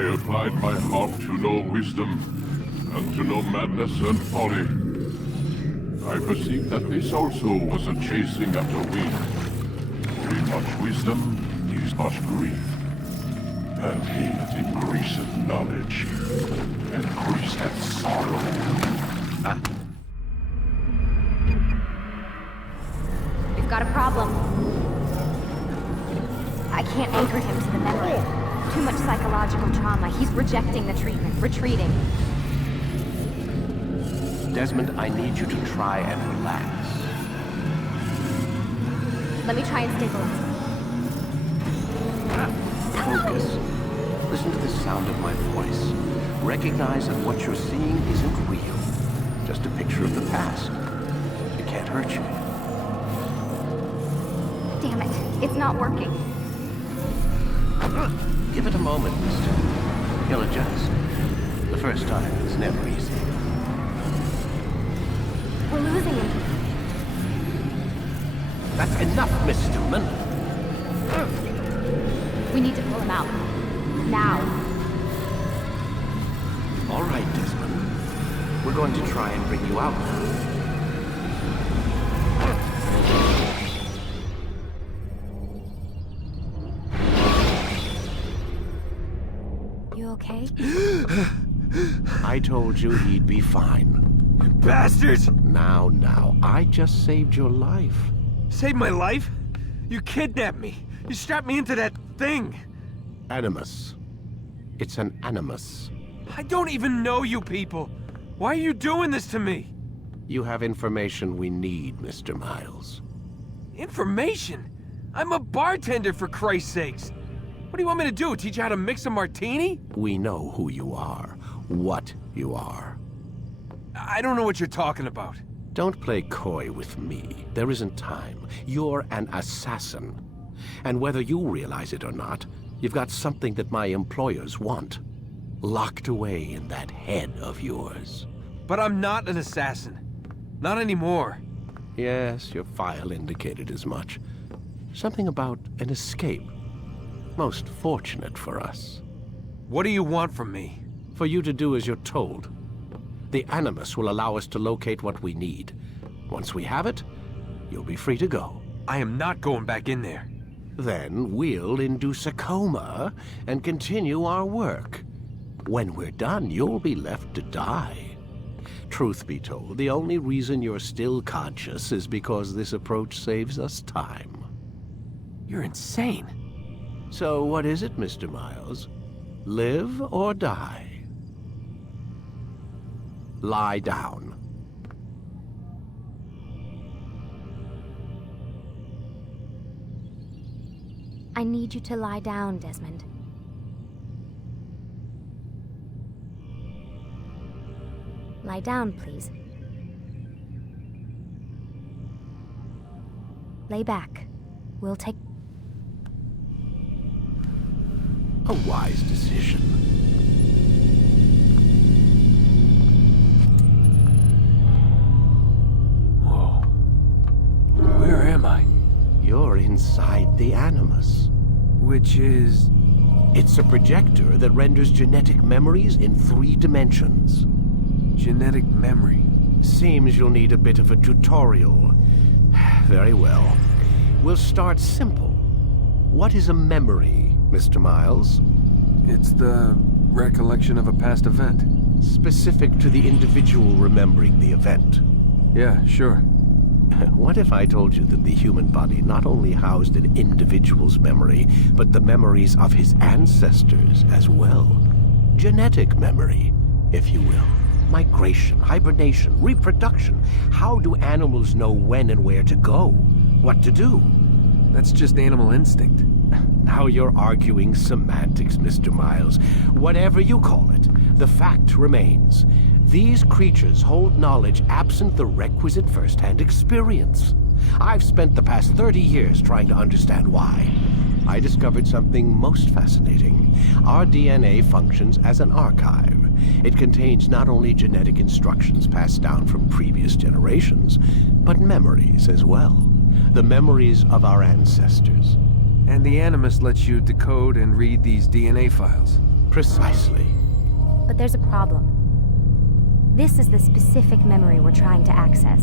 I applied my heart to know wisdom, and to know madness and folly. I perceived that this also was a chasing after wind. With much wisdom is much grief. And he that increaseth knowledge, increaseth sorrow. We've got a problem. I can't anchor him to the memory. Too much psychological trauma. He's rejecting the treatment, retreating. Desmond, I need you to try and relax. Let me try and stabilize. Focus. Listen to the sound of my voice. Recognize that what you're seeing isn't real. Just a picture of the past. It can't hurt you. Damn it, it's not working. Give it a moment, mister. He'll adjust. The first time is never easy. We're losing him. That's enough, Miss Stillman. We need to pull him out. Now. All right, Desmond. We're going to try and bring you out now. You okay? I told you he'd be fine. Bastards! Now, I just saved your life. Saved my life? You kidnapped me. You strapped me into that thing. Animus. It's an animus. I don't even know you people. Why are you doing this to me? You have information we need, Mr. Miles. Information? I'm a bartender, for Christ's sakes. What do you want me to do? Teach you how to mix a martini? We know who you are, what you are. I don't know what you're talking about. Don't play coy with me. There isn't time. You're an assassin. And whether you realize it or not, you've got something that my employers want. Locked away in that head of yours. But I'm not an assassin. Not anymore. Yes, your file indicated as much. Something about an escape. Most fortunate for us. What do you want from me? For you to do as you're told. The Animus will allow us to locate what we need. Once we have it, you'll be free to go. I am not going back in there. Then we'll induce a coma and continue our work. When we're done, you'll be left to die. Truth be told, the only reason you're still conscious is because this approach saves us time. You're insane. So what is it, Mr. Miles? Live or die? Lie down. I need you to lie down, Desmond. Lie down, please. Lay back. We'll take... A wise decision. Whoa. Where am I? You're inside the Animus. Which is... It's a projector that renders genetic memories in 3 dimensions. Genetic memory. Seems you'll need a bit of a tutorial. Very well. We'll start simple. What is a memory, Mr. Miles? It's the recollection of a past event. Specific to the individual remembering the event. Yeah, sure. What if I told you that the human body not only housed an individual's memory, but the memories of his ancestors as well? Genetic memory, if you will. Migration, hibernation, reproduction. How do animals know when and where to go? What to do? That's just animal instinct. Now you're arguing semantics, Mr. Miles. Whatever you call it, the fact remains. These creatures hold knowledge absent the requisite first-hand experience. I've spent the past 30 years trying to understand why. I discovered something most fascinating. Our DNA functions as an archive. It contains not only genetic instructions passed down from previous generations, but memories as well. The memories of our ancestors. And the Animus lets you decode and read these DNA files. Precisely. But there's a problem. This is the specific memory we're trying to access.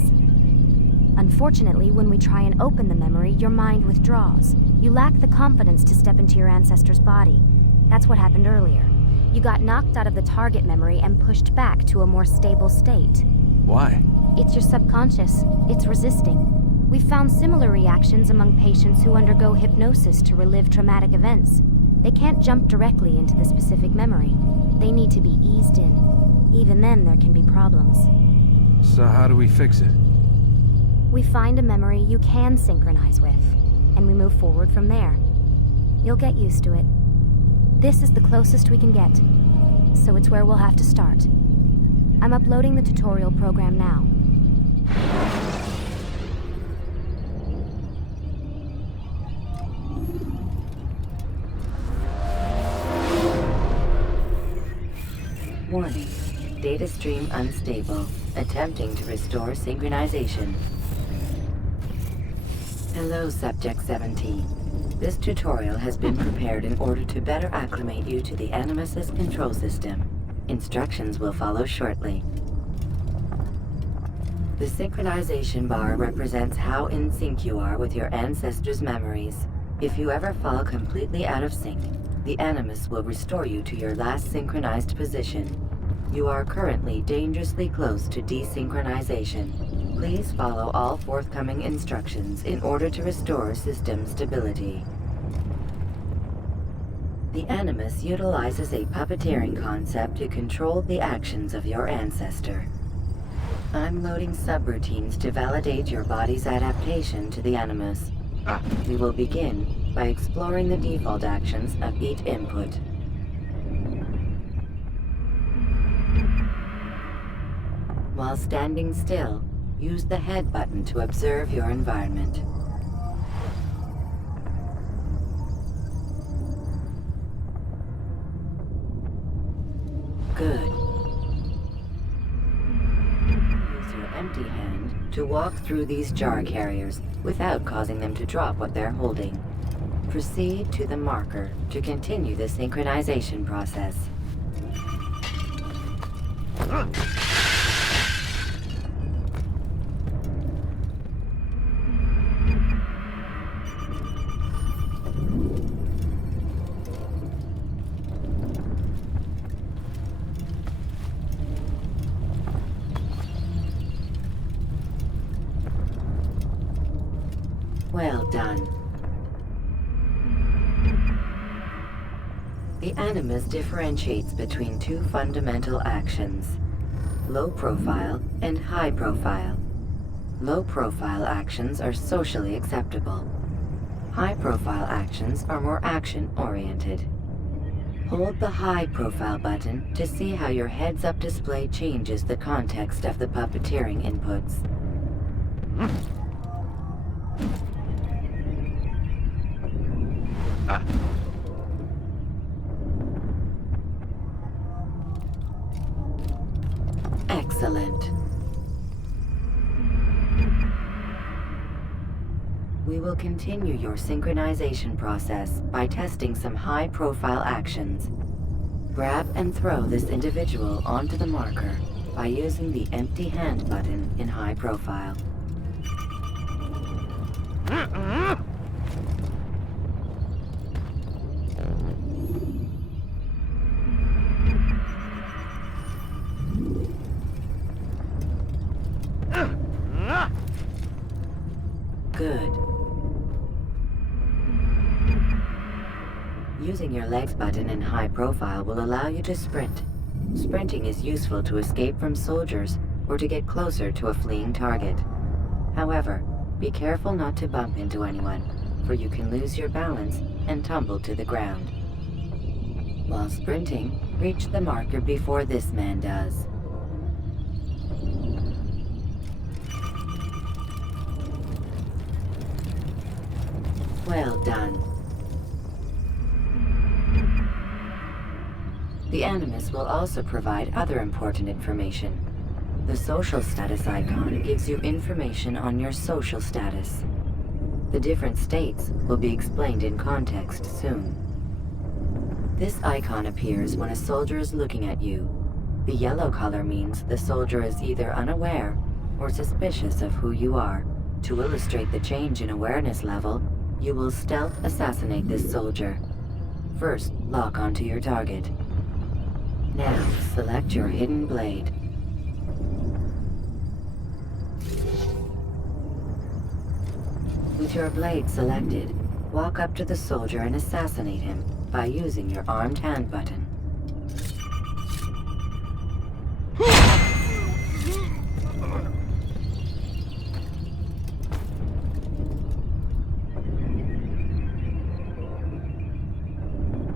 Unfortunately, when we try and open the memory, your mind withdraws. You lack the confidence to step into your ancestor's body. That's what happened earlier. You got knocked out of the target memory and pushed back to a more stable state. Why? It's your subconscious. It's resisting. We've found similar reactions among patients who undergo hypnosis to relive traumatic events. They can't jump directly into the specific memory. They need to be eased in. Even then, there can be problems. So how do we fix it? We find a memory you can synchronize with, and we move forward from there. You'll get used to it. This is the closest we can get, so it's where we'll have to start. I'm uploading the tutorial program now. Warning. Data stream unstable. Attempting to restore synchronization. Hello, Subject 17. This tutorial has been prepared in order to better acclimate you to the Animus's control system. Instructions will follow shortly. The synchronization bar represents how in sync you are with your ancestors' memories. If you ever fall completely out of sync, the Animus will restore you to your last synchronized position. You are currently dangerously close to desynchronization. Please follow all forthcoming instructions in order to restore system stability. The Animus utilizes a puppeteering concept to control the actions of your ancestor. I'm loading subroutines to validate your body's adaptation to the Animus. We will begin by exploring the default actions of each input. While standing still, use the head button to observe your environment. Good. Use your empty hand to walk through these jar carriers without causing them to drop what they're holding. Proceed to the marker to continue the synchronization process. Well done. The Animus differentiates between two fundamental actions: low profile and high profile. Low profile actions are socially acceptable. High profile actions are more action-oriented. Hold the high profile button to see how your heads-up display changes the context of the puppeteering inputs. Excellent. We will continue your synchronization process by testing some high-profile actions. Grab and throw this individual onto the marker by using the empty hand button in high profile. Good. Using your legs button in high profile will allow you to sprint. Sprinting is useful to escape from soldiers or to get closer to a fleeing target. However, be careful not to bump into anyone, for you can lose your balance and tumble to the ground. While sprinting, reach the marker before this man does. Well done. The Animus will also provide other important information. The social status icon gives you information on your social status. The different states will be explained in context soon. This icon appears when a soldier is looking at you. The yellow color means the soldier is either unaware or suspicious of who you are. To illustrate the change in awareness level, you will stealth assassinate this soldier. First, lock onto your target. Now, select your hidden blade. With your blade selected, walk up to the soldier and assassinate him by using your armed hand button.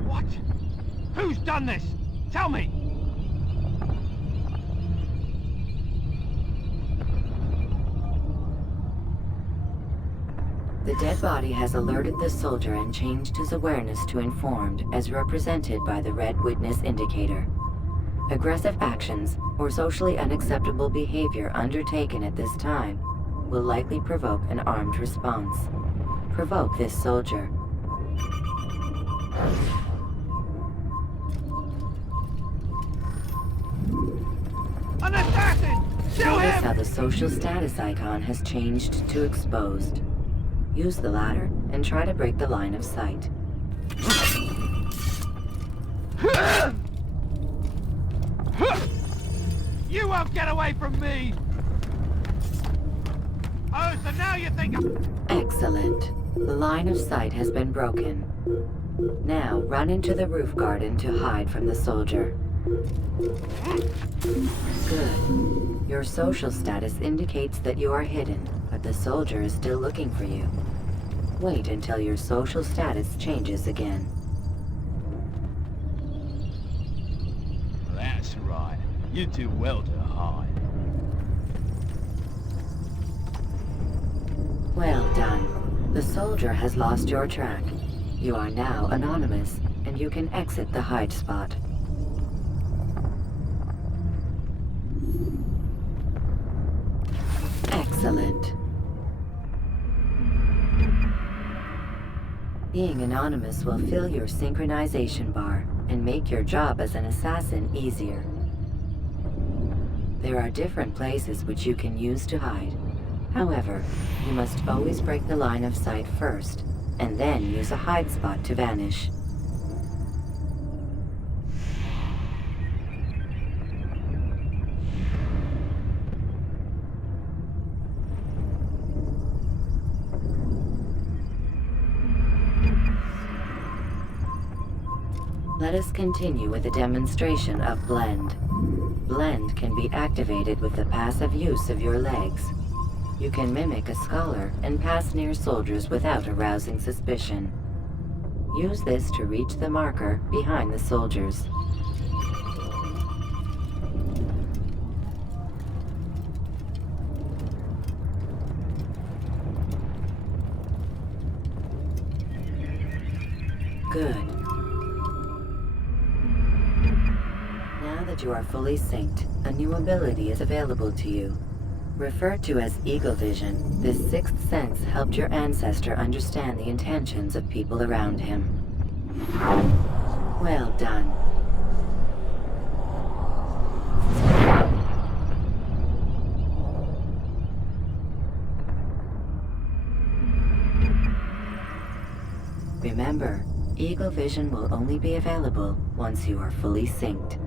What? Who's done this? Tell me! The dead body has alerted the soldier and changed his awareness to informed, as represented by the red witness indicator. Aggressive actions or socially unacceptable behavior undertaken at this time will likely provoke an armed response. Provoke this soldier. An assassin! Kill Notice him! how the social status icon has changed to exposed. Use the ladder and try to break the line of sight. You won't get away from me! Oh, so now you think Excellent. The line of sight has been broken. Now run into the roof garden to hide from the soldier. Good. Your social status indicates that you are hidden, but the soldier is still looking for you. Wait until your social status changes again. That's right. You do well to hide. Well done. The soldier has lost your track. You are now anonymous, and you can exit the hide spot. Excellent. Being anonymous will fill your synchronization bar and make your job as an assassin easier. There are different places which you can use to hide. However, you must always break the line of sight first, and then use a hide spot to vanish. Let us continue with a demonstration of Blend. Blend can be activated with the passive use of your legs. You can mimic a scholar and pass near soldiers without arousing suspicion. Use this to reach the marker behind the soldiers. Good. Now that you are fully synced, a new ability is available to you. Referred to as Eagle Vision, this sixth sense helped your ancestor understand the intentions of people around him. Well done. Remember, Eagle Vision will only be available once you are fully synced.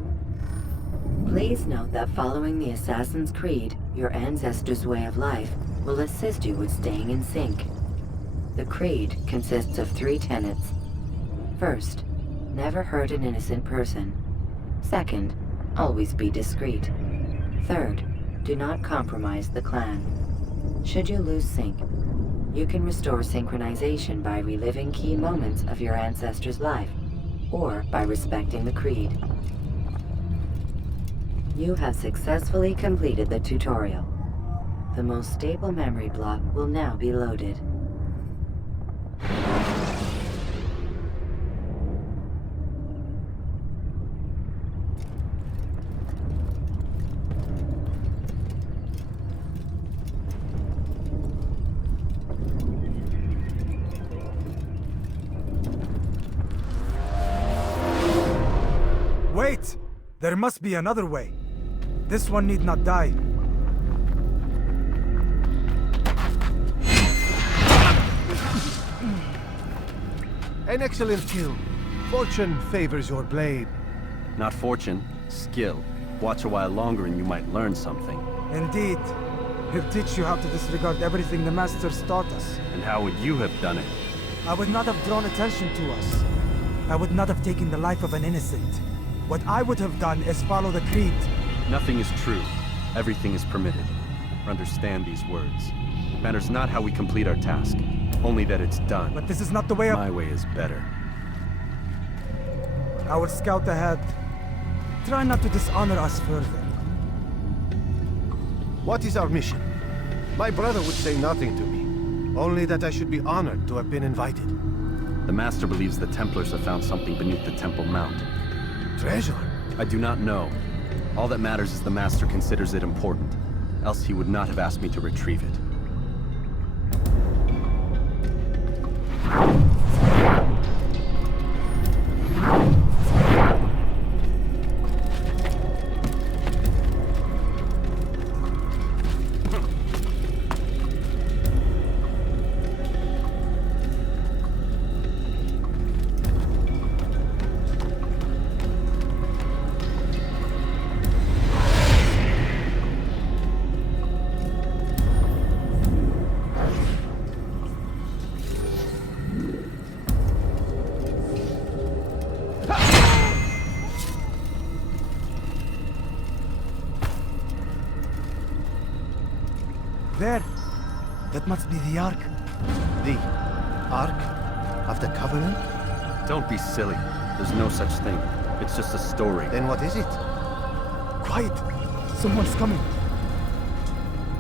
Please note that following the Assassin's Creed, your ancestors' way of life will assist you with staying in sync. The Creed consists of 3 tenets. First, never hurt an innocent person. Second, always be discreet. Third, do not compromise the clan. Should you lose sync, you can restore synchronization by reliving key moments of your ancestor's life, or by respecting the Creed. You have successfully completed the tutorial. The most stable memory block will now be loaded. Wait! There must be another way. This one need not die. An excellent kill. Fortune favors your blade. Not fortune, skill. Watch a while longer and you might learn something. Indeed. He'll teach you how to disregard everything the Masters taught us. And how would you have done it? I would not have drawn attention to us. I would not have taken the life of an innocent. What I would have done is follow the creed. Nothing is true. Everything is permitted. Understand these words. It matters not how we complete our task, only that it's done. But this is not the way My way is better. I will scout ahead. Try not to dishonor us further. What is our mission? My brother would say nothing to me. Only that I should be honored to have been invited. The Master believes the Templars have found something beneath the Temple Mount. Treasure? I do not know. All that matters is the Master considers it important. Else he would not have asked me to retrieve it. There. That must be the Ark. The Ark of the Covenant? Don't be silly. There's no such thing. It's just a story. Then what is it? Quiet. Someone's coming.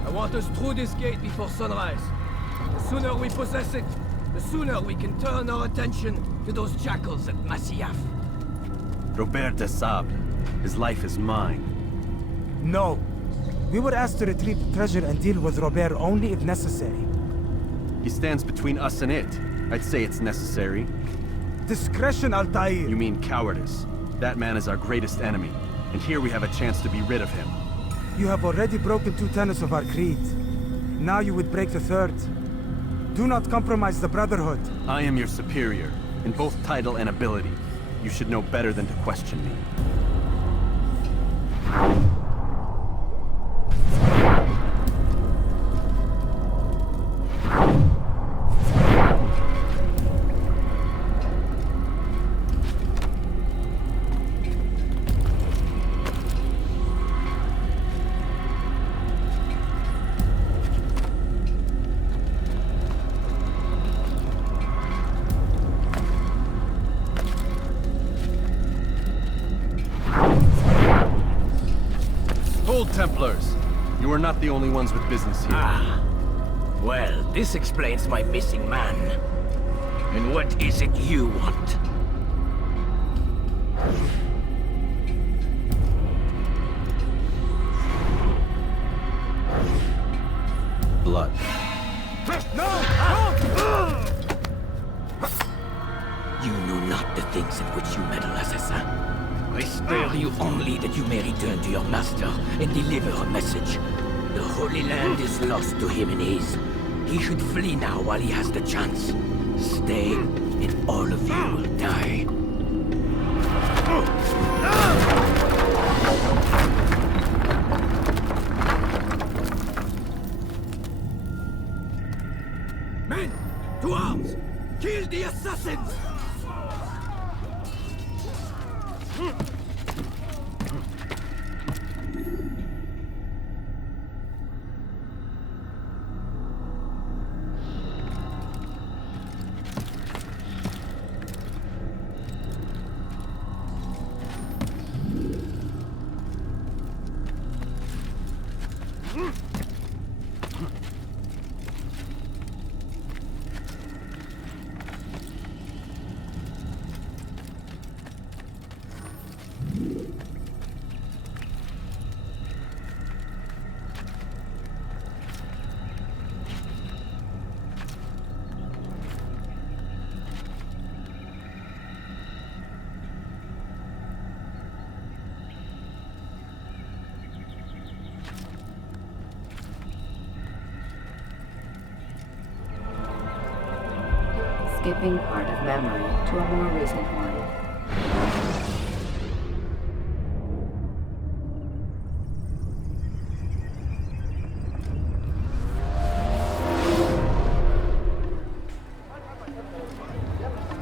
I want us through this gate before sunrise. The sooner we possess it, the sooner we can turn our attention to those jackals at Masyaf. Robert de Sable. His life is mine. No. We were asked to retrieve the treasure and deal with Robert only if necessary. He stands between us and it. I'd say it's necessary. Discretion, Altair. You mean cowardice. That man is our greatest enemy, and here we have a chance to be rid of him. You have already broken 2 tenets of our creed. Now you would break the 3rd. Do not compromise the Brotherhood. I am your superior, in both title and ability. You should know better than to question me. Templars, you are not the only ones with business here. Ah. Well, this explains my missing man. And what is it you want? Blood. You know not the things in which you meddle, assassin. I spare you only that you may return to your master and deliver a message. The Holy Land is lost to him and his. He should flee now while he has the chance. Stay, and all of you will die. Men, to arms! Kill the assassins! skipping part of memory to a more recent one.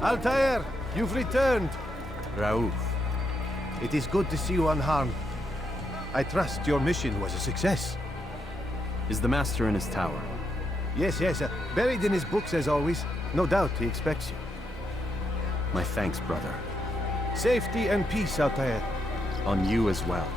Altair, you've returned. Raouf. It is good to see you unharmed. I trust your mission was a success. Is the Master in his tower? Yes, buried in his books as always. No doubt he expects you. My thanks, brother. Safety and peace, Altair. On you as well.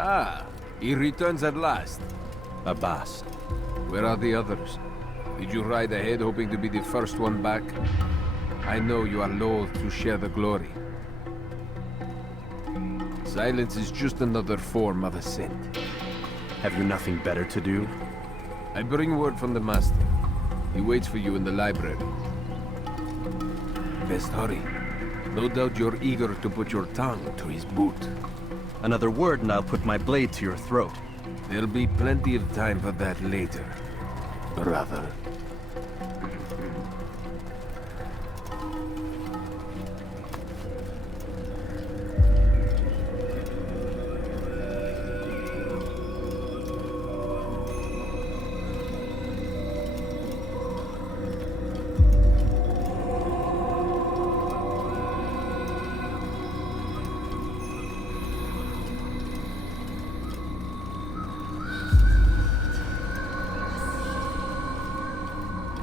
Ah, he returns at last. Abbas. Where are the others? Did you ride ahead hoping to be the first one back? I know you are loath to share the glory. Silence is just another form of assent. Have you nothing better to do? I bring word from the Master. He waits for you in the library. Best hurry. No doubt you're eager to put your tongue to his boot. Another word and I'll put my blade to your throat. There'll be plenty of time for that later, brother.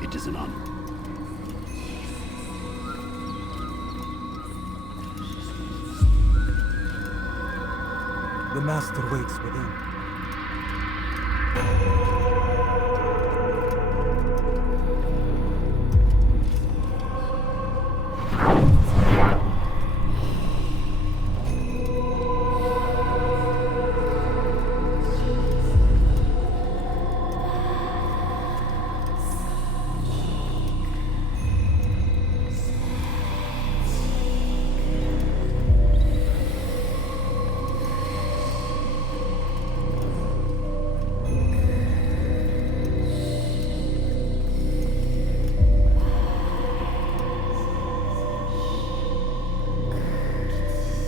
It is an honor. The Master waits within.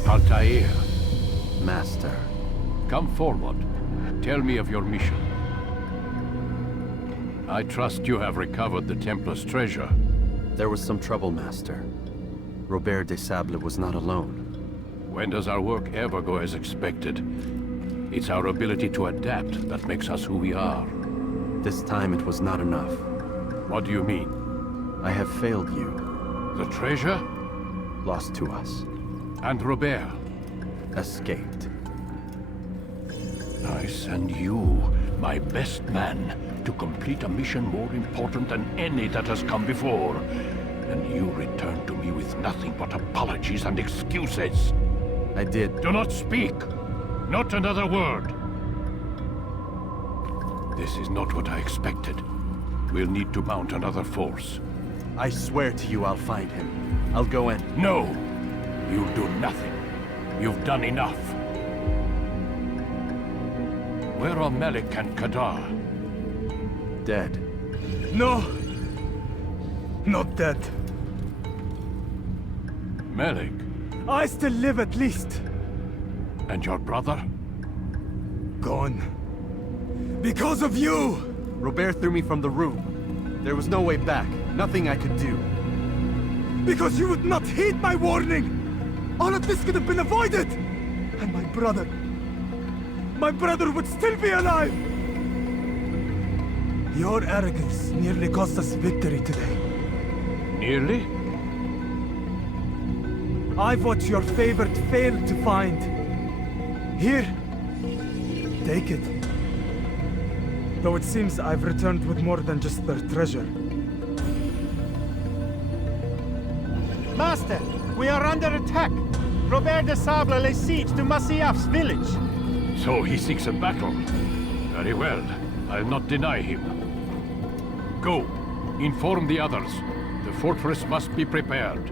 Altair, Master. come forward. Tell me of your mission. I trust you have recovered the Templar's treasure. There was some trouble, Master. Robert de Sable was not alone. When does our work ever go as expected? It's our ability to adapt that makes us who we are. This time it was not enough. What do you mean? I have failed you. The treasure? Lost to us. And Robert? Escaped. I send you, my best man, to complete a mission more important than any that has come before. And you return to me with nothing but apologies and excuses. I did. Do not speak! Not another word! This is not what I expected. We'll need to mount another force. I swear to you I'll find him. I'll go in. No! You'll do nothing. You've done enough. Where are Melik and Kadar? Dead. No! Not dead. Melik? I still live at least. And your brother? Gone. Because of you! Robert threw me from the room. There was no way back. Nothing I could do. Because you would not heed my warning! All of this could have been avoided! And my brother would still be alive! Your arrogance nearly cost us victory today. Nearly? I've what your favorite failed to find. Here, take it. Though it seems I've returned with more than just their treasure. Master, we are under attack. Robert de Sable lays siege to Masyaf's village. So he seeks a battle. Very well. I'll not deny him. Go. Inform the others. The fortress must be prepared.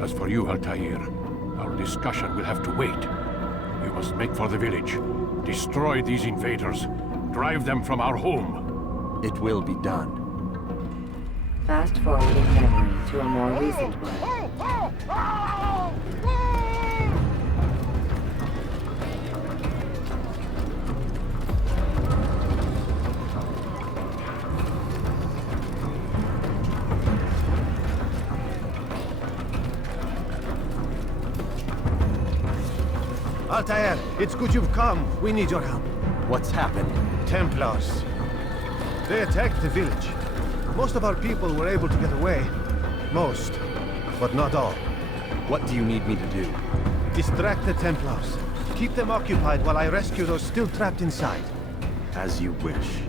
As for you, Altair, our discussion will have to wait. You must make for the village. Destroy these invaders. Drive them from our home. It will be done. Fast forwarding memory to a more recent one. Altair, it's good you've come. We need your help. What's happened? Templars. They attacked the village. Most of our people were able to get away. Most, but not all. What do you need me to do? Distract the Templars. Keep them occupied while I rescue those still trapped inside. As you wish.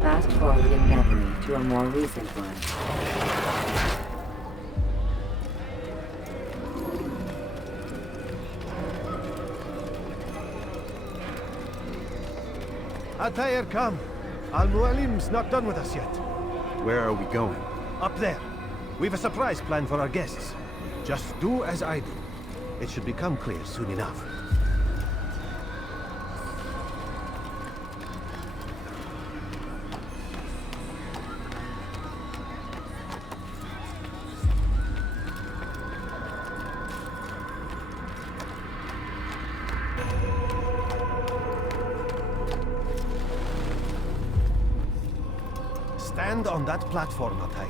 Fast forward in memory to a more recent one. Atair, come. Al-Mualim's not done with us yet. Where are we going? Up there. We've a surprise planned for our guests. Just do as I do. It should become clear soon enough. Stand on that platform, Atair.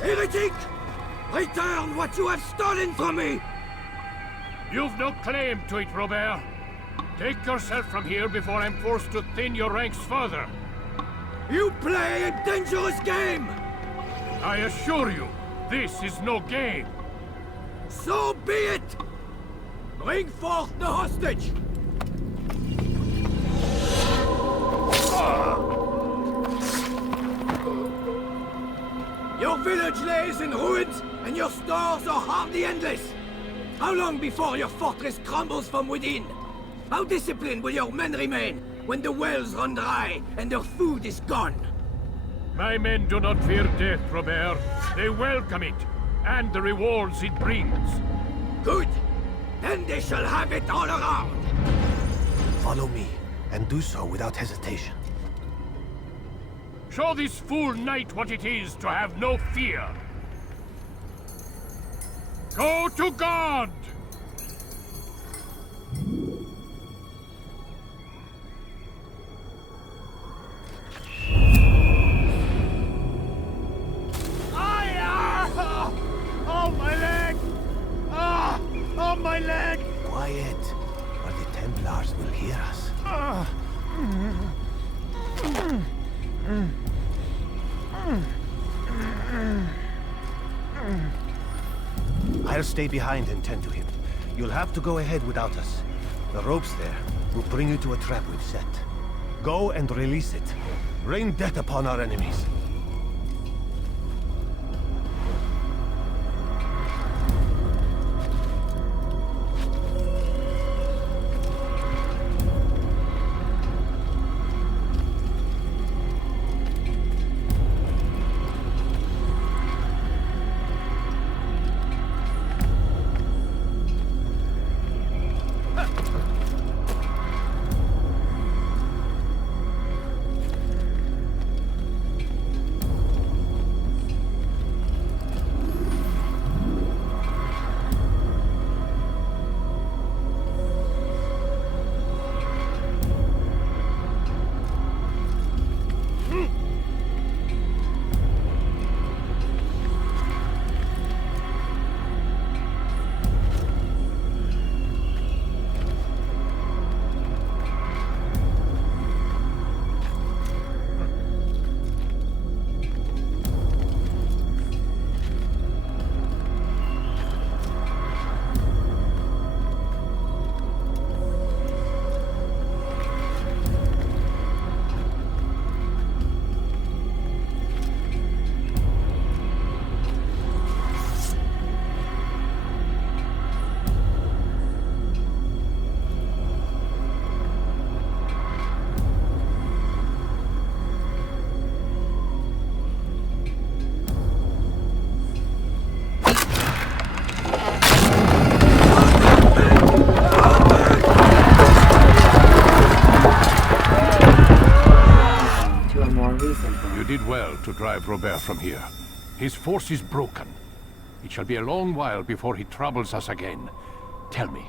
Heretic! Return what you have stolen from me! You've no claim to it, Robert. Take yourself from here before I'm forced to thin your ranks further. You play a dangerous game! I assure you, this is no game. So be it! Bring forth the hostage! Your village lays in ruins, and your stores are hardly endless. How long before your fortress crumbles from within? How disciplined will your men remain when the wells run dry and their food is gone? My men do not fear death, Robert. They welcome it, and the rewards it brings. Good. Then they shall have it all around. Follow me, and do so without hesitation. Show this fool knight what it is to have no fear. Go to God! Oh, my leg! Ah! Oh, my leg! Quiet, or the Templars will hear us. I'll stay behind and tend to him. You'll have to go ahead without us. The ropes there will bring you to a trap we've set. Go and release it. Rain death upon our enemies. You did well to drive Robert from here. His force is broken. It shall be a long while before he troubles us again. Tell me,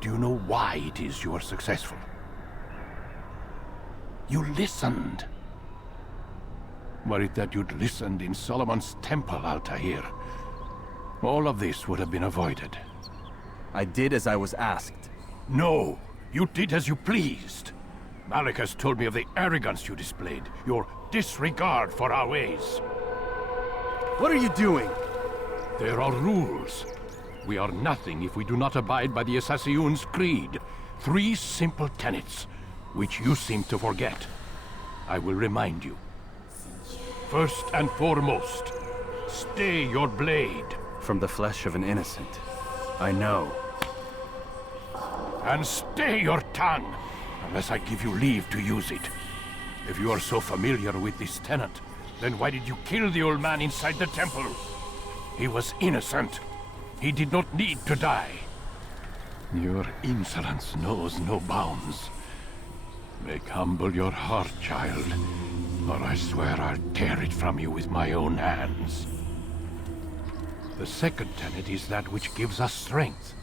do you know why it is you are successful? You listened. Were it that you'd listened in Solomon's temple, Altair, all of this would have been avoided. I did as I was asked. No, you did as you pleased. Malik has told me of the arrogance you displayed, your disregard for our ways. What are you doing? There are rules. We are nothing if we do not abide by the Assassin's creed. 3 simple tenets, which you seem to forget. I will remind you. First and foremost, stay your blade. From the flesh of an innocent. I know. And stay your tongue, unless I give you leave to use it. If you are so familiar with this tenet, then why did you kill the old man inside the temple? He was innocent. He did not need to die. Your insolence knows no bounds. Make humble your heart, child, or I swear I'll tear it from you with my own hands. The second tenet is that which gives us strength.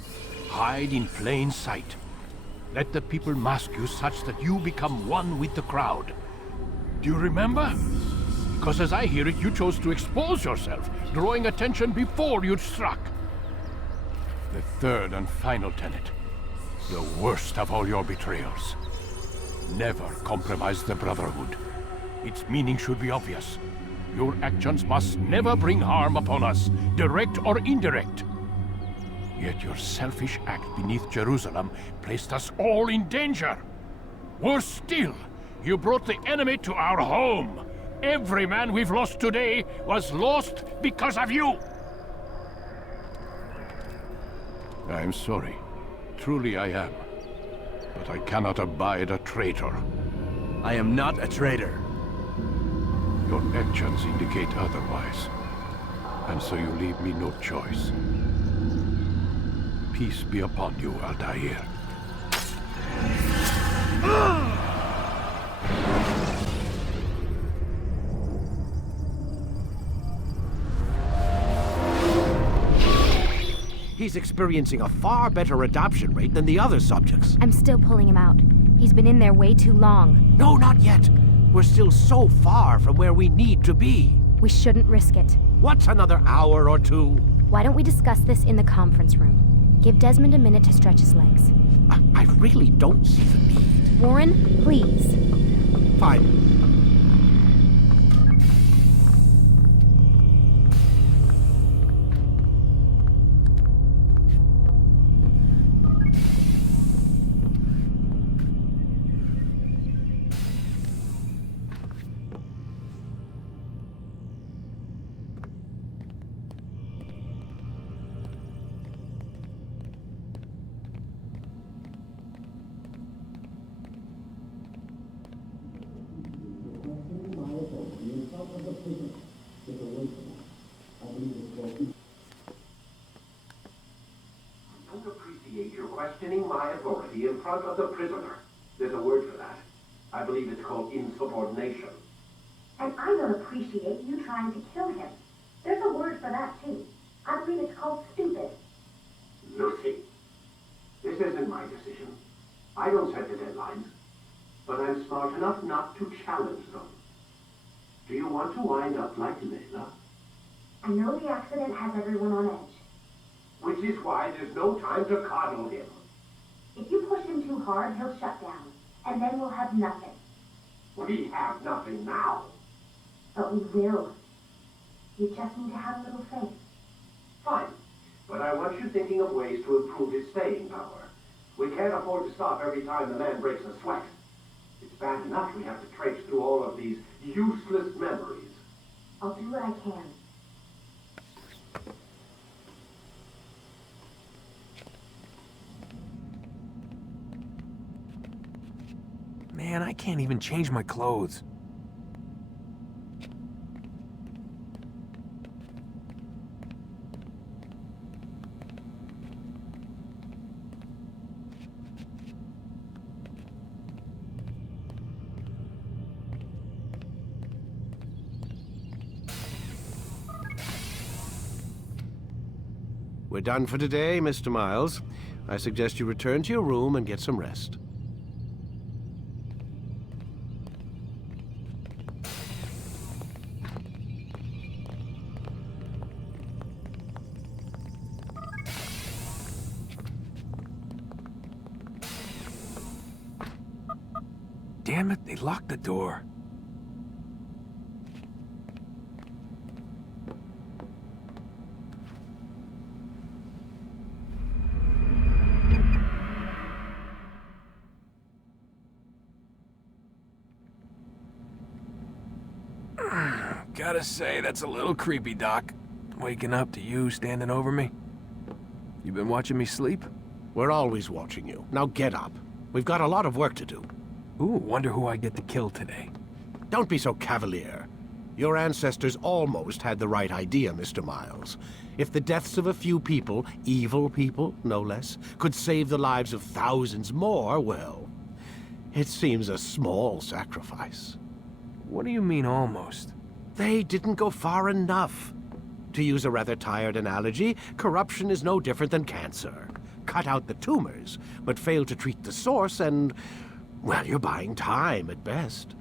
Hide in plain sight. Let the people mask you such that you become one with the crowd. Do you remember? Because as I hear it, you chose to expose yourself, drawing attention before you'd struck. The third and final tenet, the worst of all your betrayals. Never compromise the Brotherhood. Its meaning should be obvious. Your actions must never bring harm upon us, direct or indirect. Yet your selfish act beneath Jerusalem placed us all in danger. Worse still, you brought the enemy to our home. Every man we've lost today was lost because of you. I'm sorry. Truly I am. But I cannot abide a traitor. I am not a traitor. Your actions indicate otherwise. And so you leave me no choice. Peace be upon you, Altair. He's experiencing a far better adoption rate than the other subjects. I'm still pulling him out. He's been in there way too long. No, not yet. We're still so far from where we need to be. We shouldn't risk it. What's another hour or 2? Why don't we discuss this in the conference room? Give Desmond a minute to stretch his legs. I really don't see the need. Warren, please. Fine. Questioning my authority in front of the prisoner. There's a word for that. I believe it's called insubordination. And I don't appreciate you trying to kill him. There's a word for that, too. I believe it's called stupid. Lucy, this isn't my decision. I don't set the deadlines. But I'm smart enough not to challenge them. Do you want to wind up like Layla? I know the accident has everyone on edge. Which is why there's no time to coddle him. If you push him too hard, he'll shut down. And then we'll have nothing. We have nothing now. But we will. You just need to have a little faith. Fine. But I want you thinking of ways to improve his staying power. We can't afford to stop every time the man breaks a sweat. It's bad enough we have to traipse through all of these useless memories. I'll do what I can. Man, I can't even change my clothes. We're done for today, Mr. Miles. I suggest you return to your room and get some rest. Damn it, they locked the door. Gotta say, that's a little creepy, Doc. Waking up to you standing over me. You been watching me sleep? We're always watching you. Now get up. We've got a lot of work to do. Ooh, wonder who I get to kill today. Don't be so cavalier. Your ancestors almost had the right idea, Mr. Miles. If the deaths of a few people, evil people, no less, could save the lives of thousands more, well, it seems a small sacrifice. What do you mean, almost? They didn't go far enough. To use a rather tired analogy, corruption is no different than cancer. Cut out the tumors, but fail to treat the source and, well, you're buying time at best.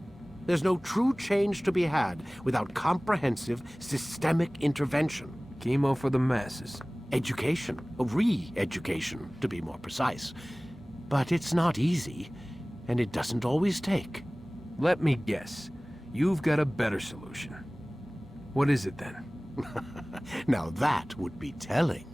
There's no true change to be had without comprehensive, systemic intervention. Chemo for the masses. Education, re-education, to be more precise. But it's not easy, and it doesn't always take. Let me guess. You've got a better solution. What is it then? Now that would be telling.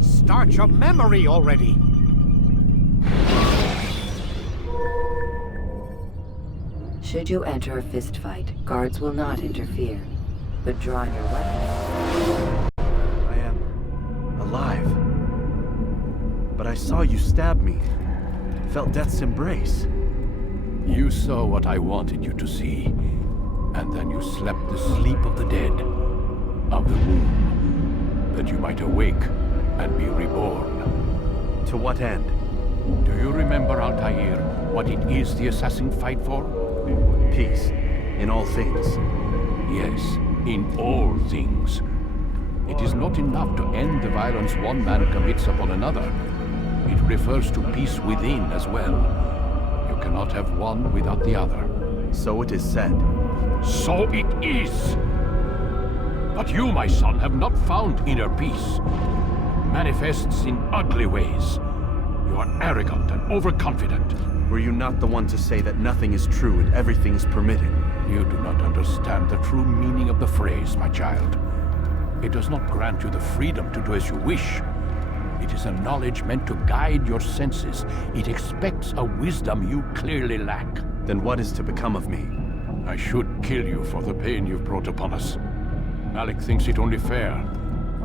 Start your memory already! Should you enter a fistfight, guards will not interfere. But draw your weapon. I am alive. But I saw you stab me. Felt death's embrace. You saw what I wanted you to see. And then you slept the sleep of the dead. Of the womb. That you might awake and be reborn. To what end? Do you remember, Altair, what it is the assassin fight for? Peace. In all things. Yes, in all things. It is not enough to end the violence one man commits upon another. It refers to peace within as well. You cannot have one without the other. So it is said. So it is! But you, my son, have not found inner peace. Manifests in ugly ways. You are arrogant and overconfident. Were you not the one to say that nothing is true and everything is permitted? You do not understand the true meaning of the phrase, my child. It does not grant you the freedom to do as you wish. It is a knowledge meant to guide your senses. It expects a wisdom you clearly lack. Then what is to become of me? I should kill you for the pain you've brought upon us. Malik thinks it only fair.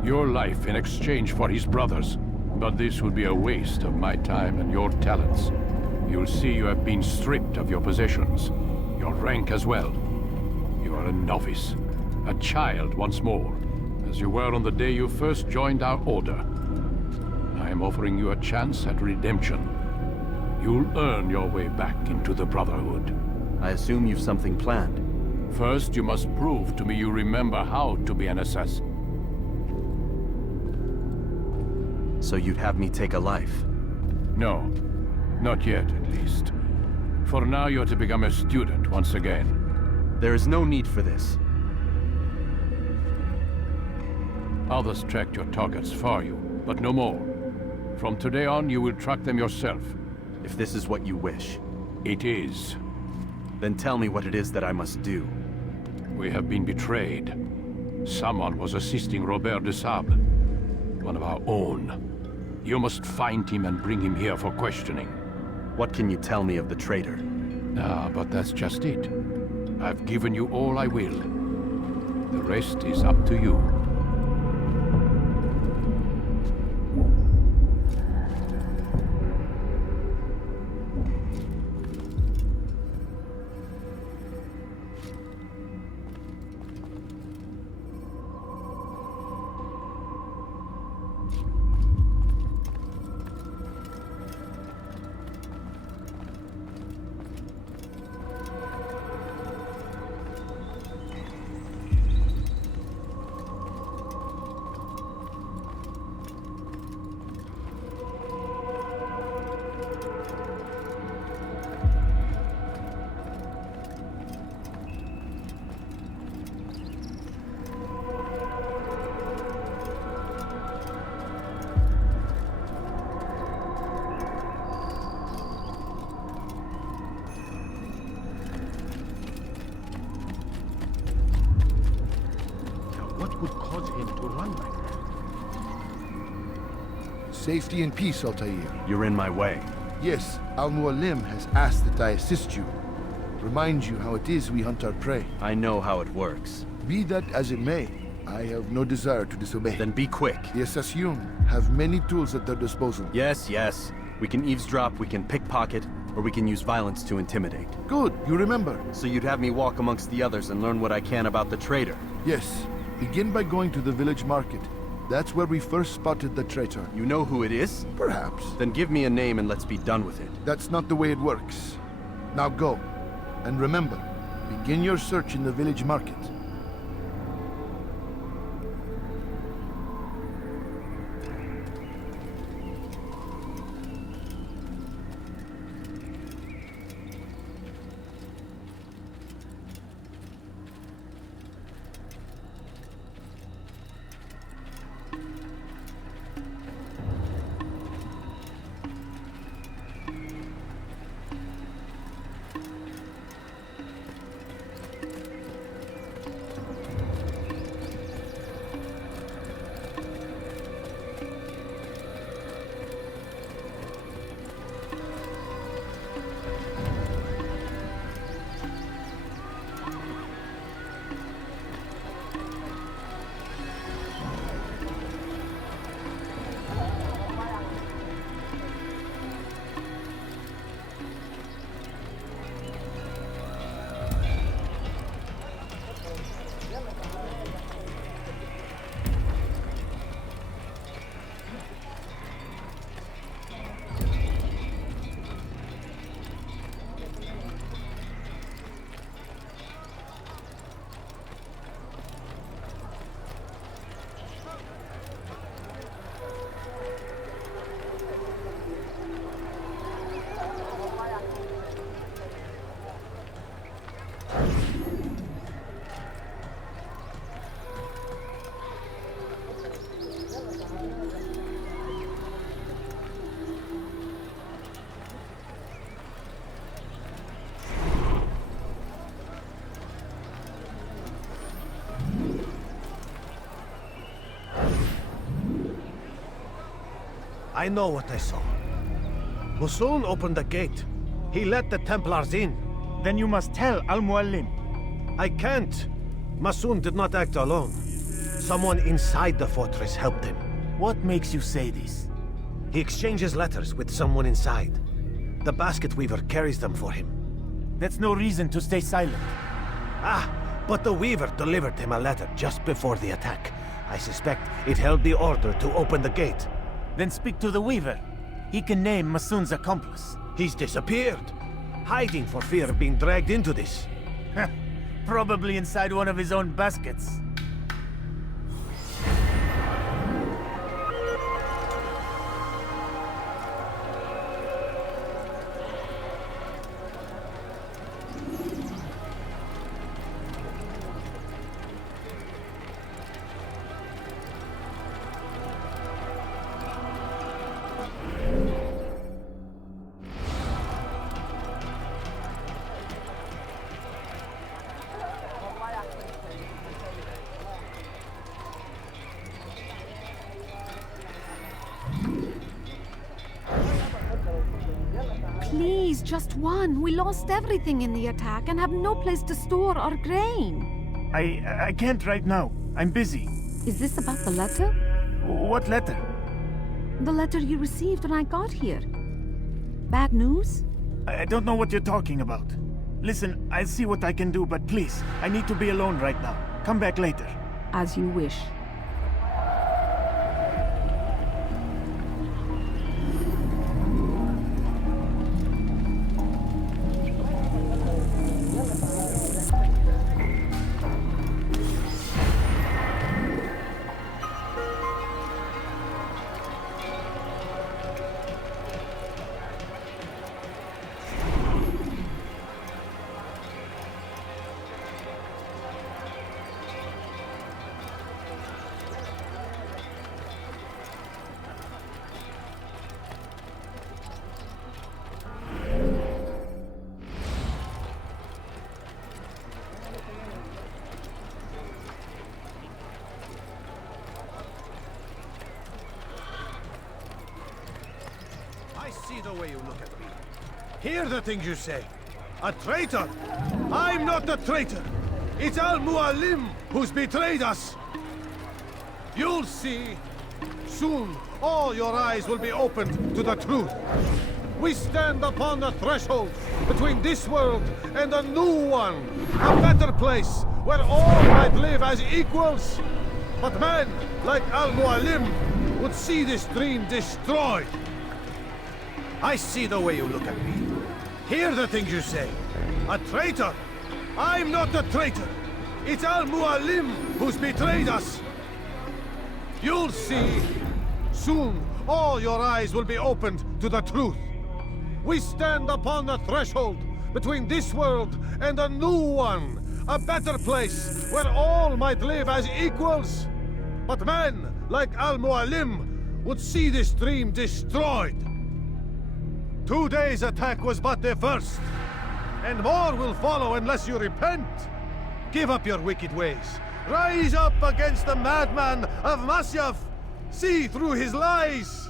Your life in exchange for his brother's. But this would be a waste of my time and your talents. You'll see you have been stripped of your possessions. Your rank as well. You are a novice. A child once more. As you were on the day you first joined our order. I am offering you a chance at redemption. You'll earn your way back into the Brotherhood. I assume you've something planned. First, you must prove to me you remember how to be an assassin. So you'd have me take a life? No. Not yet, at least. For now, you're to become a student once again. There is no need for this. Others tracked your targets for you, but no more. From today on, you will track them yourself. If this is what you wish. It is. Then tell me what it is that I must do. We have been betrayed. Someone was assisting Robert de Sable. One of our own. You must find him and bring him here for questioning. What can you tell me of the traitor? Ah, but that's just it. I've given you all I will. The rest is up to you. Safety and peace, Altair. You're in my way. Yes, Al-Mualim has asked that I assist you. Remind you how it is we hunt our prey. I know how it works. Be that as it may, I have no desire to disobey. Then be quick. The Assassin have many tools at their disposal. Yes. We can eavesdrop, we can pickpocket, or we can use violence to intimidate. Good, you remember. So you'd have me walk amongst the others and learn what I can about the traitor? Yes. Begin by going to the village market. That's where we first spotted the traitor. You know who it is? Perhaps. Then give me a name and let's be done with it. That's not the way it works. Now go. And remember, begin your search in the village market. I know what I saw. Musun opened the gate. He let the Templars in. Then you must tell Al-Mualim. I can't. Musun did not act alone. Someone inside the fortress helped him. What makes you say this? He exchanges letters with someone inside. The basket weaver carries them for him. That's no reason to stay silent. But the weaver delivered him a letter just before the attack. I suspect it held the order to open the gate. Then speak to the weaver. He can name Masun's accomplice. He's disappeared. Hiding for fear of being dragged into this. Probably inside one of his own baskets. Please, just one. We lost everything in the attack and have no place to store our grain. I can't right now. I'm busy. Is this about the letter? What letter? The letter you received when I got here. Bad news? I don't know what you're talking about. Listen, I'll see what I can do, but please, I need to be alone right now. Come back later. As you wish. Hear the things you say. A traitor? I'm not a traitor. It's Al-Mualim who's betrayed us. You'll see. Soon, all your eyes will be opened to the truth. We stand upon the threshold between this world and a new one. A better place where all might live as equals. But men like Al-Mualim would see this dream destroyed. I see the way you look at me. Hear the things you say. A traitor? I'm not a traitor. It's Al-Mualim who's betrayed us. You'll see. Soon, all your eyes will be opened to the truth. We stand upon the threshold between this world and a new one. A better place where all might live as equals. But men like Al-Mualim would see this dream destroyed. Today's attack was but the first. And more will follow unless you repent. Give up your wicked ways. Rise up against the madman of Masyaf. See through his lies.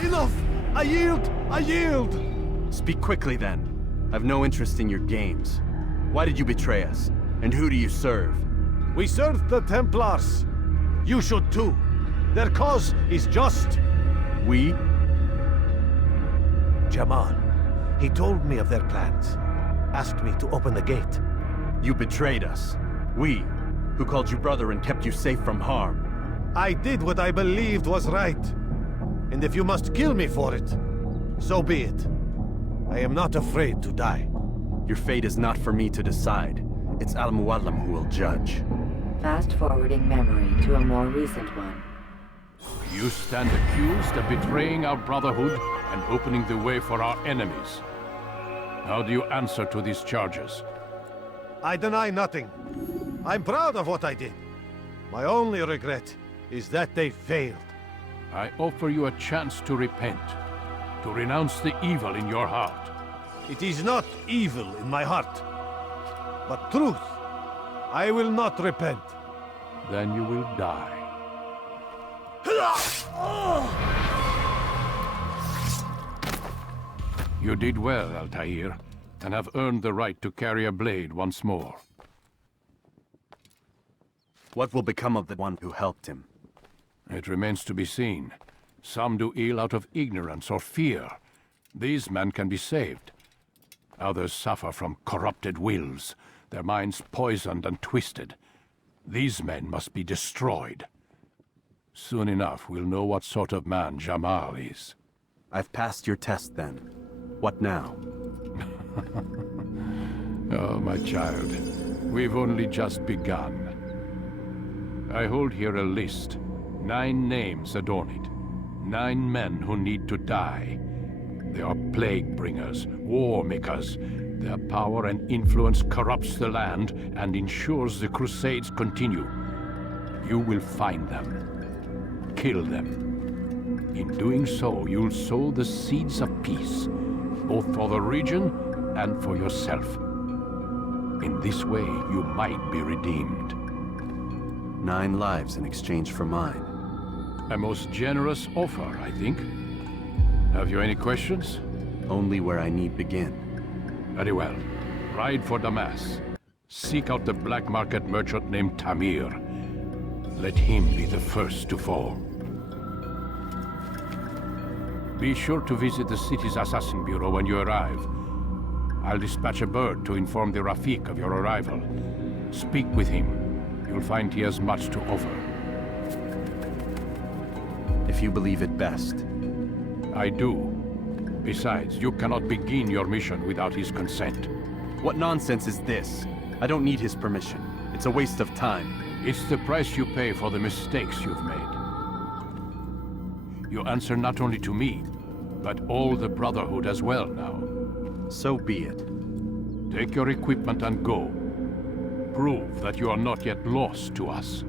Enough! I yield! I yield! Speak quickly then. I've no interest in your games. Why did you betray us? And who do you serve? We serve the Templars. You should too. Their cause is just. We? Jamal. He told me of their plans. Asked me to open the gate. You betrayed us. We, who called you brother and kept you safe from harm. I did what I believed was right. And if you must kill me for it, so be it. I am not afraid to die. Your fate is not for me to decide. It's Al-Mualim who will judge. Fast-forwarding memory to a more recent one. You stand accused of betraying our brotherhood and opening the way for our enemies. How do you answer to these charges? I deny nothing. I'm proud of what I did. My only regret is that they failed. I offer you a chance to repent, to renounce the evil in your heart. It is not evil in my heart, but truth. I will not repent. Then you will die. You did well, Altair, and have earned the right to carry a blade once more. What will become of the one who helped him? It remains to be seen. Some do ill out of ignorance or fear. These men can be saved. Others suffer from corrupted wills, their minds poisoned and twisted. These men must be destroyed. Soon enough, we'll know what sort of man Jamal is. I've passed your test, then. What now? Oh, my child. We've only just begun. I hold here a list. 9 names adorn it. 9 men who need to die. They are plague bringers, war makers. Their power and influence corrupts the land and ensures the crusades continue. You will find them. Kill them. In doing so, you'll sow the seeds of peace, both for the region and for yourself. In this way, you might be redeemed. 9 lives in exchange for mine. A most generous offer, I think. Have you any questions? Only where I need begin. Very well. Ride for Damas. Seek out the black market merchant named Tamir. Let him be the first to fall. Be sure to visit the city's assassin bureau when you arrive. I'll dispatch a bird to inform the Rafik of your arrival. Speak with him. You'll find he has much to offer. If you believe it best. I do. Besides, you cannot begin your mission without his consent. What nonsense is this? I don't need his permission. It's a waste of time. It's the price you pay for the mistakes you've made. You answer not only to me, but all the Brotherhood as well now. So be it. Take your equipment and go. Prove that you are not yet lost to us.